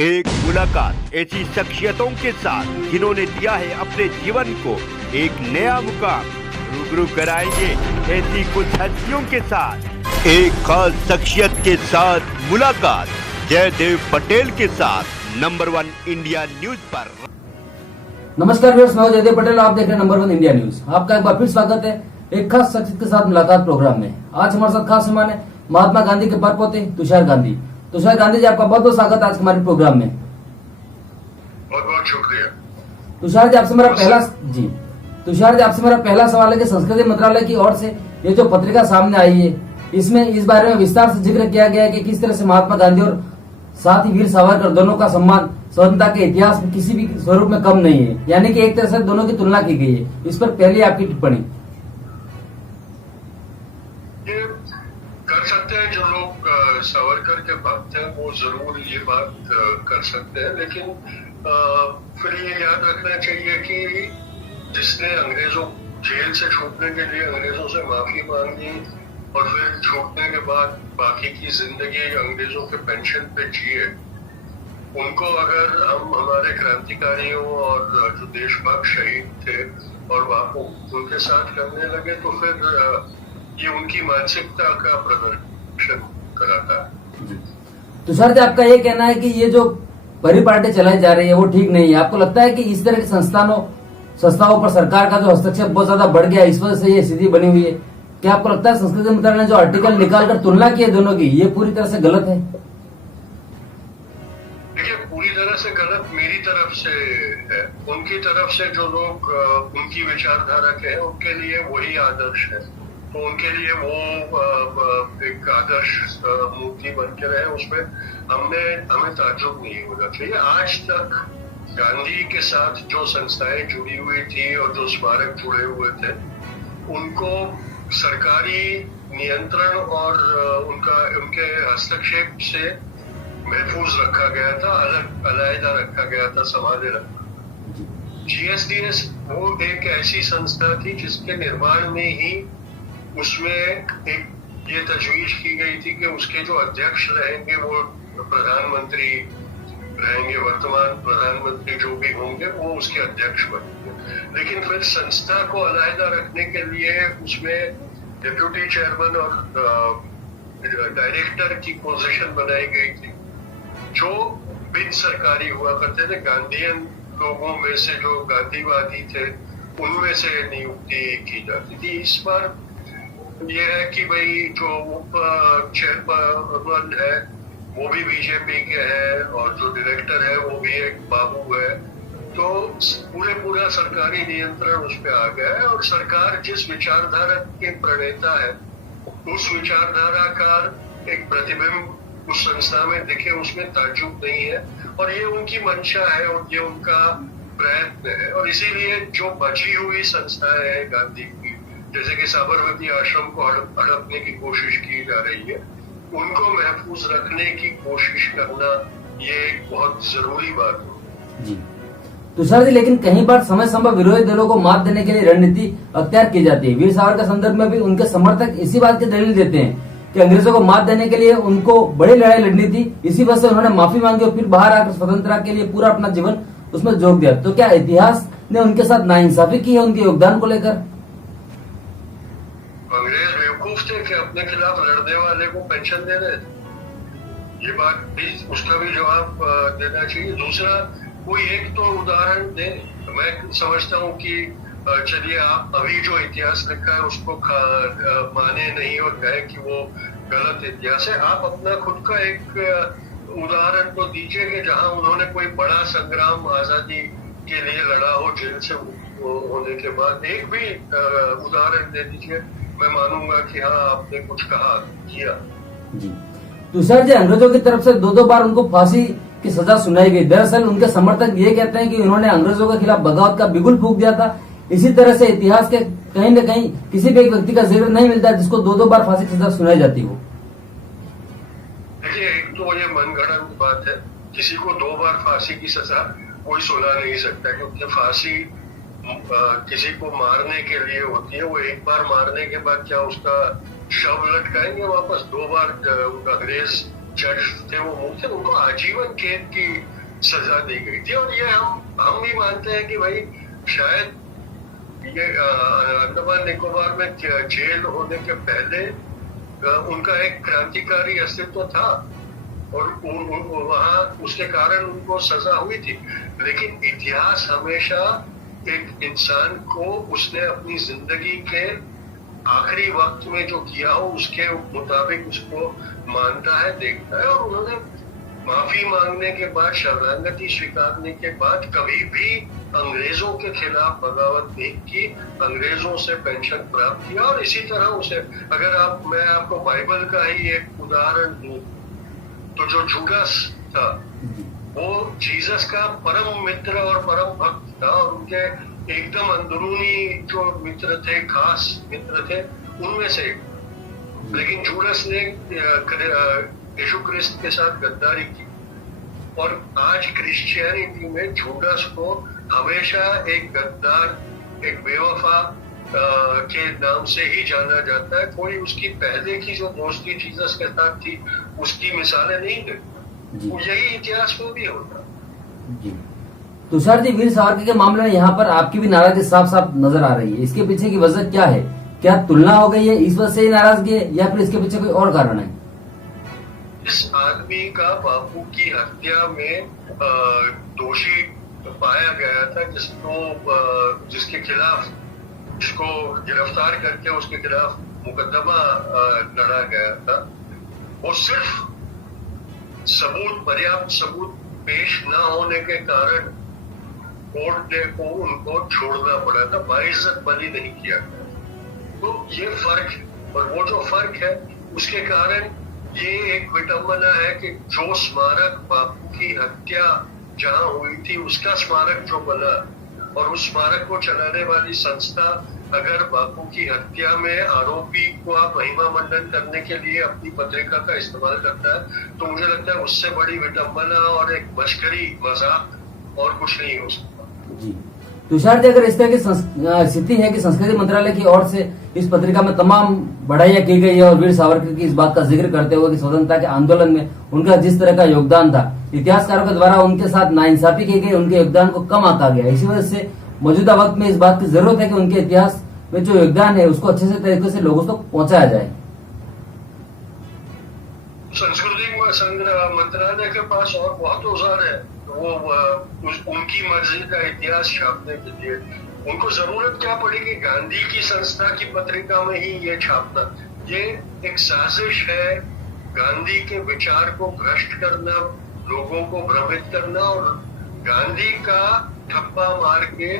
एक मुलाकात ऐसी शख्सियतों के साथ जिन्होंने दिया है अपने जीवन को एक नया मुकाम। रूबरू कराएंगे ऐसी कुछ हस्तियों के साथ एक खास शख्सियत के साथ मुलाकात जयदेव पटेल के साथ नंबर 1 इंडिया न्यूज पर। नमस्कार व्यूअर्स, मैं जयदेव पटेल, आप देख रहे हैं नंबर 1 इंडिया न्यूज। आपका एक बार फिर स्वागत है एक खास शख्सियत के साथ मुलाकात प्रोग्राम में। आज हमारे साथ खास मेहमान है महात्मा गांधी के परपोते तुषार गांधी। तुषार गांधी जी, आपका बहुत बहुत स्वागत आज हमारे प्रोग्राम में। बहुत बहुत शुक्रिया। तुषार जी, आपसे मेरा पहला सवाल है कि संस्कृति मंत्रालय की ओर से ये जो पत्रिका सामने आई है, इसमें इस बारे में विस्तार से जिक्र किया गया है कि किस तरह से महात्मा गांधी और साथ ही वीर सावरकर दोनों का सम्मान स्वतंत्रता के इतिहास में किसी भी स्वरूप में कम नहीं है, यानी कि एक तरह से दोनों की तुलना की गई है। इस पर पहले आपकी टिप्पणी। ये कर सकते हैं जो लोग सावरकर के भक्त हैं, वो जरूर ये बात कर सकते हैं, लेकिन फिर ये याद रखना चाहिए कि जिसने अंग्रेजों जेल से छूटने के लिए अंग्रेजों से माफी मांगी और फिर छूटने के बाद बाकी की जिंदगी अंग्रेजों के पेंशन पे जिए, उनको अगर हम हमारे क्रांतिकारियों और जो देशभक्त शहीद थे और वापो उनके साथ करने लगे, तो फिर ये उनकी मानसिकता का प्रदर्शन कराता है। तुषार जी, आपका ये कहना है कि ये जो परिपाटी चलाई जा रही है वो ठीक नहीं है। आपको लगता है कि इस तरह के संस्थाओं पर सरकार का जो हस्तक्षेप बहुत ज्यादा बढ़ गया, इस वजह से ये स्थिति बनी हुई है? क्या आपको लगता है संस्कृति मंत्रालय ने जो आर्टिकल निकालकर तुलना की है दोनों की, ये पूरी तरह से गलत है? देखिए, पूरी तरह से गलत मेरी तरफ से है। उनकी तरफ से जो लोग उनकी विचारधारा के हैं, उनके लिए वही आदर्श है, तो उनके लिए वो एक आदर्श मूर्ति बन के रहे। उसमें हमें ताज्जुब नहीं होना चाहिए। आज तक गांधी के साथ जो संस्थाएं जुड़ी हुई थी और जो स्मारक जुड़े हुए थे, उनको सरकारी नियंत्रण और उनके हस्तक्षेप से महफूज रखा गया था, अलग-अलग रखा गया था, संभाले रखा। जीएसडीएस वो एक ऐसी संस्था थी जिसके निर्माण में ही उसमें एक ये तजवीज की गई थी कि उसके जो अध्यक्ष रहेंगे वो प्रधानमंत्री रहेंगे, वर्तमान प्रधानमंत्री जो भी होंगे वो उसके अध्यक्ष बनेंगे। लेकिन फिर संस्था को अलग रखने के लिए उसमें डिप्यूटी चेयरमैन और डायरेक्टर की पोजीशन बनाई गई थी, जो बिन सरकारी हुआ करते थे। गांधीयन लोगों में से जो गांधीवादी थे, उनमें से नियुक्ति की जाती थी। इस पर यह है कि भाई जो उप चेयरमैन है वो भी बीजेपी के हैं और जो डायरेक्टर है वो भी एक बाबू है, तो पूरा सरकारी नियंत्रण उस पर आ गया है। और सरकार जिस विचारधारा के प्रणेता है, उस विचारधारा का एक प्रतिबिंब उस संस्था में दिखे, उसमें ताज्जुब नहीं है। और ये उनकी मंशा है और ये उनका प्रयत्न है। और इसीलिए जो बची हुई संस्थाएं हैं गांधी की, जैसे कि साबरमती आश्रम को हड़पने की कोशिश की जा रही है, उनको महफूज रखने की कोशिश करना ये एक बहुत जरूरी बात है। जी तुषार जी, लेकिन कई बार समय समय विरोधी दलों को मात देने के लिए रणनीति अख्तियार की जाती है। वीर सावरकर के संदर्भ में भी उनके समर्थक इसी बात की दलील देते हैं कि अंग्रेजों को मात देने के लिए उनको बड़ी लड़ाई लड़नी थी, इसी वजह से उन्होंने माफी मांगी और फिर बाहर आकर स्वतंत्रता के लिए पूरा अपना जीवन उसमें झोंक दिया। तो क्या इतिहास ने उनके साथ नाइंसाफी की है उनके योगदान को लेकर? अंग्रेज बेवकूफ थे कि अपने खिलाफ लड़ने वाले को पेंशन दे रहे थे। ये बात भी, उसका भी जवाब देना चाहिए। दूसरा, कोई एक तो उदाहरण दे। मैं समझता हूँ कि चलिए आप अभी जो इतिहास लिखा है उसको माने नहीं और कहे कि वो गलत इतिहास है। आप अपना खुद का एक उदाहरण तो दीजिए कि जहाँ उन्होंने कोई बड़ा संग्राम आजादी के लिए लड़ा हो, जेल से होने के बाद एक भी उदाहरण दे दीजिए, मैं मानूंगा कि हाँ आपने कुछ कहा किया। जी तुषार जी, अंग्रेजों की तरफ से दो बार उनको फांसी की सजा सुनाई गई। दरअसल उनके समर्थक ये कहते हैं कि उन्होंने अंग्रेजों के खिलाफ बगावत का बिगुल फूंक दिया था। इसी तरह से इतिहास के कहीं न कहीं किसी भी एक व्यक्ति का जिक्र नहीं मिलता जिसको दो बार फांसी की सजा सुनाई जाती हो। देखिए, एक तो ये मनगढ़ंत बात है, किसी को 2 बार फांसी की सजा कोई सुना नहीं सकता, क्योंकि फांसी किसी को मारने के लिए होती है। वो एक बार मारने के बाद क्या उसका शव लटकाएंगे वापस? 2 बार अंग्रेज जज थे, वो मुख्य, उनको आजीवन कैद की सजा दी गई थी। और ये हम भी मानते हैं कि भाई शायद ये अंडमान निकोबार में जेल होने के पहले उनका एक क्रांतिकारी अस्तित्व था और वहां उसके कारण उनको सजा हुई थी। लेकिन इतिहास हमेशा एक इंसान को उसने अपनी जिंदगी के आखिरी वक्त में जो किया हो उसके मुताबिक उसको मानता है, देखता है। और उन्होंने माफी मांगने के बाद, शरणागति स्वीकारने के बाद कभी भी अंग्रेजों के खिलाफ बगावत नहीं की, अंग्रेजों से पेंशन प्राप्त किया। और इसी तरह उसे, अगर मैं आपको बाइबल का ही एक उदाहरण दूं, तो जो जूडास था वो जीसस का परम मित्र और परम भक्त था, और उनके एकदम अंदरूनी जो मित्र थे, खास मित्र थे, उनमें से एक। लेकिन जूडास ने यीशु क्रिस्त के साथ गद्दारी की। और आज क्रिश्चियनिटी में जूडास को हमेशा एक गद्दार, एक बेवफा के नाम से ही जाना जाता है। कोई उसकी पहले की जो दोस्ती जीसस के साथ थी उसकी मिसालें नहीं देती। यही इतिहास में भी होता जी। तुषार जी, वीर सावरकर के मामले में यहाँ पर आपकी भी नाराजगी साफ साफ नजर आ रही है। इसके पीछे की वजह क्या है? क्या तुलना हो गई है, इस वजह से ही नाराजगी है, या फिर इसके पीछे कोई और कारण है? इस आदमी का बापू की हत्या में दोषी पाया गया था, जिसके खिलाफ, जिसको गिरफ्तार करके उसके खिलाफ मुकदमा लड़ा गया था। वो सिर्फ पर्याप्त सबूत पेश न होने के कारण कोर्ट ने को उनको छोड़ना पड़ा था, बाइज्जत बरी नहीं किया गया। तो ये फर्क है, और वो जो फर्क है उसके कारण ये एक विडंबना है कि जो स्मारक बापू की हत्या जहां हुई थी उसका स्मारक जो बना, और उस स्मारक को चलाने वाली संस्था अगर बापू की हत्या में आरोपी को महिमा मंडन करने के लिए अपनी पत्रिका का इस्तेमाल करता है, तो मुझे लगता है उससे बड़ी विडंबना और एक मश्करी, मजाक और कुछ नहीं हो सकता। जी तुषार जी, अगर इस तरह की स्थिति है कि संस्कृति मंत्रालय की ओर से इस पत्रिका में तमाम बढ़ाइयां की गई है और वीर सावरकर की इस बात का जिक्र करते हुए कि स्वतंत्रता के आंदोलन में उनका जिस तरह का योगदान था, इतिहासकारों के द्वारा उनके साथ नाइंसाफी की गई, उनके योगदान को कम आंका गया। इसी वजह से मौजूदा वक्त में इस बात की जरूरत है कि उनके इतिहास में जो योगदान है उसको अच्छे से तरीके से लोगों तक पहुंचाया जाए। संस्कृति मंत्रालय के पास और बहुत औजार है, वो उनकी मर्जी का इतिहास छापने के लिए उनको जरूरत क्या पड़ेगी गांधी की संस्था की पत्रिका में ही ये छापना। ये एक साजिश है गांधी के विचार को भ्रष्ट करना, लोगों को भ्रमित करना और गांधी का ठप्पा मार के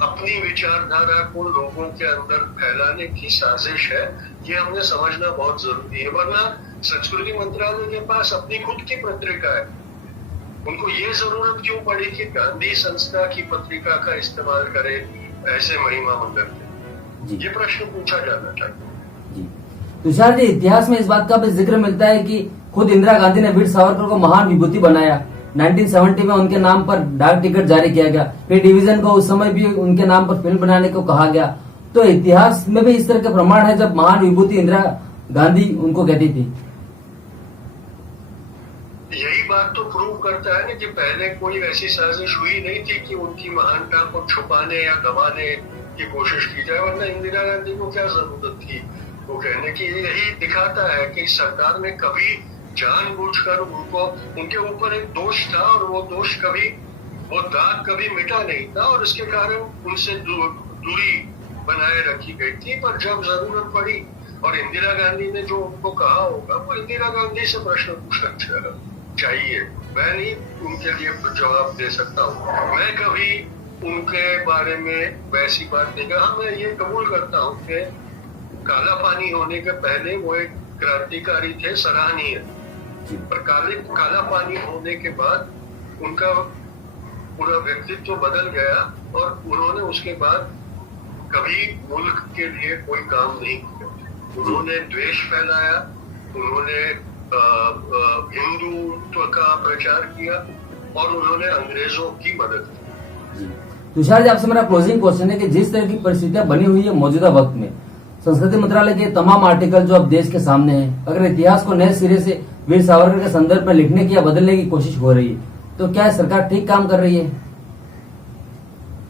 अपनी विचारधारा को लोगों के अंदर फैलाने की साजिश है। ये हमें समझना बहुत जरूरी है, वरना संस्कृति मंत्रालय के पास अपनी खुद की पत्रिका है, उनको ये जरूरत क्यों पड़ी कि गांधी संस्था की पत्रिका का इस्तेमाल करे ऐसे महिमा मंडल में? ये प्रश्न पूछा जाना चाहिए। तुषार जी, इतिहास में इस बात का भी जिक्र मिलता है कि खुद इंदिरा गांधी ने वीर सावरकर को महान विभूति बनाया। 1970 में उनके नाम पर डाक टिकट जारी किया गया, फिर डिवीजन को उस समय भी उनके नाम पर फिल्म बनाने को कहा गया। तो इतिहास में भी इस तरह के प्रमाण है जब महान विभूति इंदिरा गांधी उनको कहती थी। यही बात तो प्रूव करता है ना कि पहले कोई ऐसी साजिश हुई नहीं थी कि उनकी महानता को छुपाने या दबाने की कोशिश की जाए, वरना इंदिरा गांधी को क्या जरूरत थी वो कहने की। यही दिखाता है कि सरकार ने कभी जानबूझकर उनके ऊपर एक दोष था और वो दोष कभी, वो दाग कभी मिटा नहीं था और इसके कारण उनसे दूरी बनाए रखी गई थी। पर जब जरूरत पड़ी और इंदिरा गांधी ने जो उनको कहा होगा वो इंदिरा गांधी से प्रश्न पूछना चाहिए, मैं नहीं उनके लिए जवाब दे सकता हूँ। मैं कभी उनके बारे में वैसी बात नहीं कहा। मैं ये कबूल करता हूँ कि काला पानी होने के पहले वो एक क्रांतिकारी थे, सराहनीय, पर काला पानी होने के बाद उनका पूरा व्यक्तित्व बदल गया और उन्होंने उसके बाद कभी मुल्क के लिए कोई काम नहीं किया। उन्होंने द्वेष फैलाया, उन्होंने हिंदुत्व का प्रचार किया और उन्होंने अंग्रेजों की मदद की। तुषार जी, आपसे मेरा क्लोजिंग क्वेश्चन है कि जिस तरह की परिस्थितियां बनी हुई है मौजूदा वक्त में, संस्कृति मंत्रालय के तमाम आर्टिकल जो अब देश के सामने हैं, अगर इतिहास को नए सिरे से वीर सावरकर के संदर्भ में लिखने की या बदलने की कोशिश हो रही है, तो क्या सरकार ठीक काम कर रही है?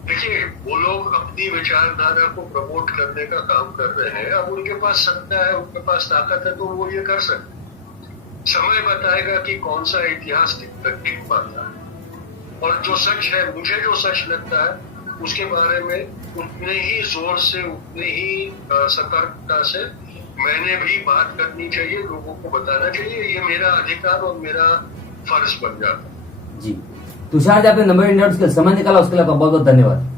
देखिए, वो लोग अपनी विचारधारा को प्रमोट करने का काम कर रहे हैं। अब उनके पास सत्ता है, उनके पास ताकत है, तो वो ये कर सकते हैं। समय बताएगा कि कौन सा इतिहास टिक पाता है। और जो सच है, मुझे जो सच लगता है उसके बारे में उतने ही जोर से, उतने ही सतर्कता से मैंने भी बात करनी चाहिए, लोगों को बताना चाहिए। ये मेरा अधिकार और मेरा फर्ज बन जाता है। जी, तुषार जी, आपने नंबर इंडिया के समय निकाला, उसके लिए आपका बहुत बहुत धन्यवाद।